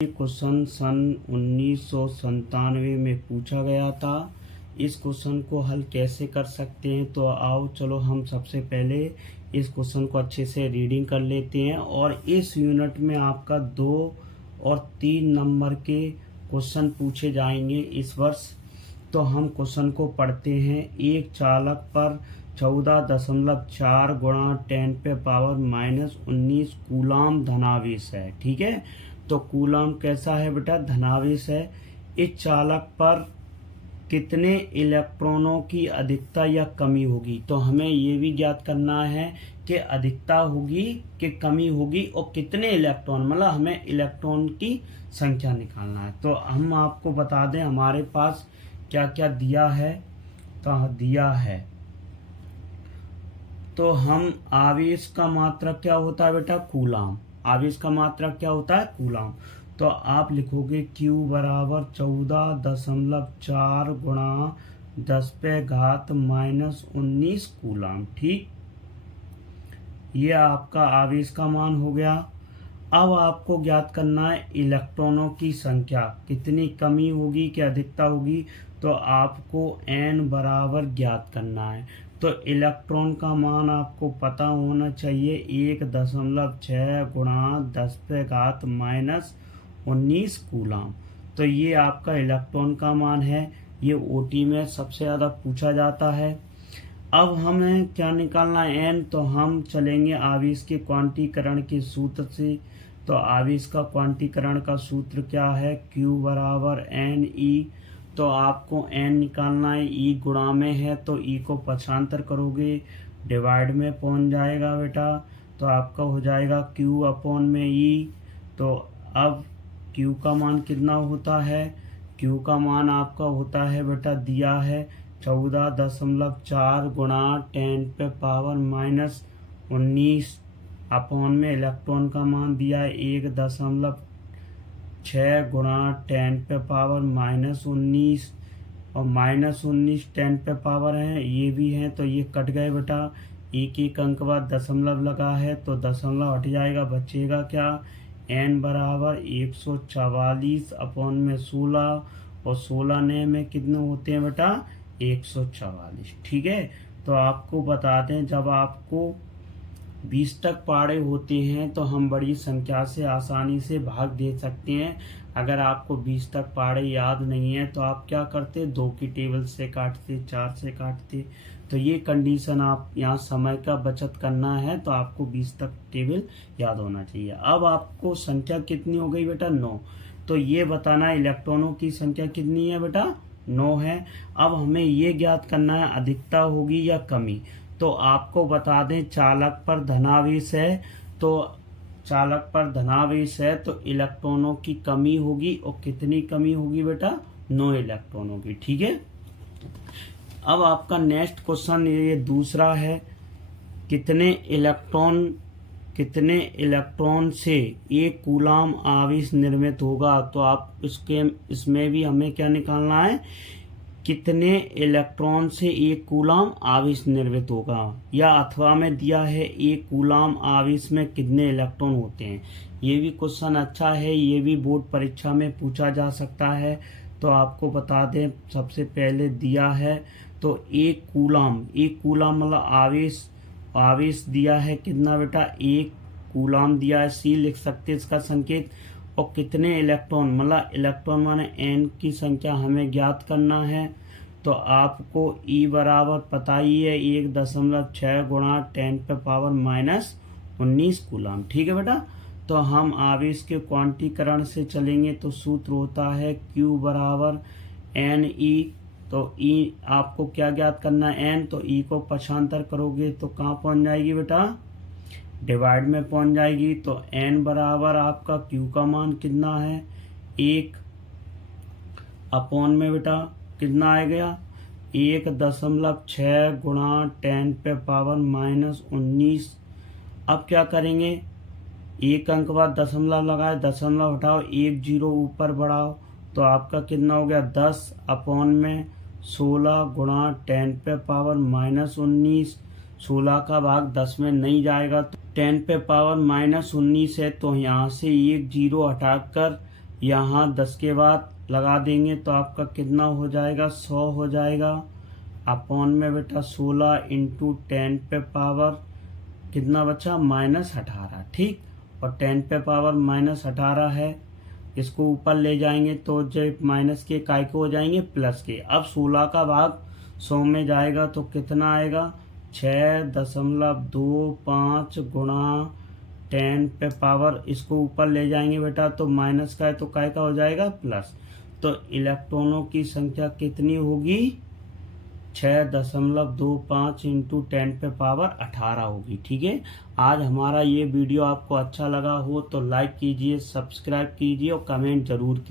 ये क्वेश्चन सन 1997 में पूछा गया था। इस क्वेश्चन को हल कैसे कर सकते हैं, तो आओ चलो हम सबसे पहले इस क्वेश्चन को अच्छे से रीडिंग कर लेते हैं। और इस यूनिट में आपका 2 और 3 नंबर के क्वेश्चन पूछे जाएंगे इस वर्ष। तो हम क्वेश्चन को पढ़ते हैं। एक चालक पर 14.4 गुणा 10⁻⁻19 कूलाम धनावेश है। ठीक है, तो कूलाम कैसा है बेटा? धनावेश है। इस चालक पर कितने इलेक्ट्रॉनों की अधिकता या कमी होगी? तो हमें ये भी ज्ञात करना है कि अधिकता होगी कि कमी होगी और कितने इलेक्ट्रॉन, मतलब हमें इलेक्ट्रॉन की संख्या निकालना है। तो हम आपको बता दें हमारे पास क्या क्या दिया है। तो दिया है तो हम आवेश का मात्रक क्या होता है बेटा? कूलाम। आवेश का मात्रक क्या होता है? कूलाम। तो आप लिखोगे Q बराबर 14.4 गुणा 10⁻⁻19 कूलाम। ठीक, ये आपका आवेश का मान हो गया। अब आपको ज्ञात करना है इलेक्ट्रॉनों की संख्या, कितनी कमी होगी कि अधिकता होगी। तो आपको n बराबर ज्ञात करना है। तो इलेक्ट्रॉन का मान आपको पता होना चाहिए 1.6 गुणा 10⁻⁻19 कूलाम। तो ये आपका इलेक्ट्रॉन का मान है। ये ओटी में सबसे ज़्यादा पूछा जाता है। अब हमें क्या निकालना है? n। तो हम चलेंगे आवेश के क्वांटीकरण के सूत्र से। तो आवेश का क्वांटीकरण का सूत्र क्या है? Q बराबर NE। तो आपको n निकालना है, E गुणा में है तो E को पक्षांतर करोगे, डिवाइड में पहुंच जाएगा बेटा। तो आपका हो जाएगा Q अपॉन में E। तो अब Q का मान कितना होता है? Q का मान आपका होता है बेटा, दिया है 14.4 गुणा 10⁻⁻19 अपॉन में इलेक्ट्रॉन का मान दिया है 1.6 गुणा 10⁻⁻19 और -19 10 पे पावर है, ये भी है तो ये कट गए बेटा। एक एक अंक बाद दशमलव लगा है तो दशमलव हट जाएगा, बचेगा क्या? n बराबर 144 अपॉन में 16 और 16 ने में कितने होते हैं बेटा? 144। ठीक है, तो आपको बता दें जब आपको 20 तक पाड़े होते हैं तो हम बड़ी संख्या से आसानी से भाग दे सकते हैं। अगर आपको 20 तक पाड़े याद नहीं है तो आप क्या करते? 2 की टेबल से काटते, 4 से काटते। तो ये कंडीशन, आप यहाँ समय का बचत करना है तो आपको 20 तक टेबल याद होना चाहिए। अब आपको संख्या कितनी हो गई बेटा? 9। तो ये बताना है इलेक्ट्रॉनों की संख्या कितनी है बेटा? 9 है। अब हमें ये ज्ञात करना है अधिकता होगी या कमी। तो आपको बता दें चालक पर धनावेश है, तो चालक पर धनावेश है तो इलेक्ट्रॉनों की कमी होगी। और कितनी कमी होगी बेटा? 9 इलेक्ट्रॉनों की। ठीक है, अब आपका नेक्स्ट क्वेश्चन ये दूसरा है। कितने इलेक्ट्रॉन से एक कूलाम आवेश निर्मित होगा? तो आप इसमें भी हमें क्या निकालना है? कितने इलेक्ट्रॉन से एक कूलाम आवेश निर्मित होगा, या अथवा में दिया है एक कूलाम आवेश में कितने इलेक्ट्रॉन होते हैं। ये भी क्वेश्चन अच्छा है, ये भी बोर्ड परीक्षा में पूछा जा सकता है। तो आपको बता दें सबसे पहले दिया है तो एक कूलाम मतलब आवेश दिया है कितना बेटा? 1 कूलाम दिया है, C लिख सकते इसका संकेत। और कितने इलेक्ट्रॉन, मतलब इलेक्ट्रॉन माने n की संख्या हमें ज्ञात करना है। तो आपको E बराबर पता ही है 1.6 गुणा 10⁻⁻19 कूलाम। ठीक है बेटा, तो हम आवेश के क्वांटीकरण से चलेंगे तो सूत्र होता है Q बराबर NE। तो E आपको क्या ज्ञात करना है? n। तो E को पक्षांतर करोगे तो कहाँ पहुंच जाएगी बेटा? डिवाइड में पहुंच जाएगी। तो n बराबर आपका Q का मान कितना है? 1 अपॉन में बेटा कितना आएगा? 1.6 गुणा 10⁻⁻19। अब क्या करेंगे? एक अंक बाद दशमलव लगाए, दशमलव हटाओ, 1 0 ऊपर बढ़ाओ तो आपका कितना हो गया? 10 अपॉन में 16 गुणा 10⁻⁻19। 16 का भाग 10 में नहीं जाएगा तो 10⁻⁻19 है तो यहाँ से 1 0 हटाकर यहाँ 10 के बाद लगा देंगे तो आपका कितना हो जाएगा, 100 हो जाएगा। अपॉन में बेटा 16 इंटू 10 पे पावर कितना बचा, -18। ठीक, और 10 पे पावर -18 है, इसको ऊपर ले जाएंगे तो जब माइनस के काय को हो जाएंगे प्लस के। अब 16 का भाग 100 में जाएगा तो कितना आएगा, 6.25 गुणा 10 पे पावर, इसको ऊपर ले जाएंगे बेटा तो माइनस का है तो काय का हो जाएगा प्लस। तो इलेक्ट्रॉनों की संख्या कितनी होगी, 6.25 इंटू 10 पे पावर 18 होगी। ठीक है, आज हमारा ये वीडियो आपको अच्छा लगा हो तो लाइक कीजिए, सब्सक्राइब कीजिए और कमेंट जरूर कीजिए।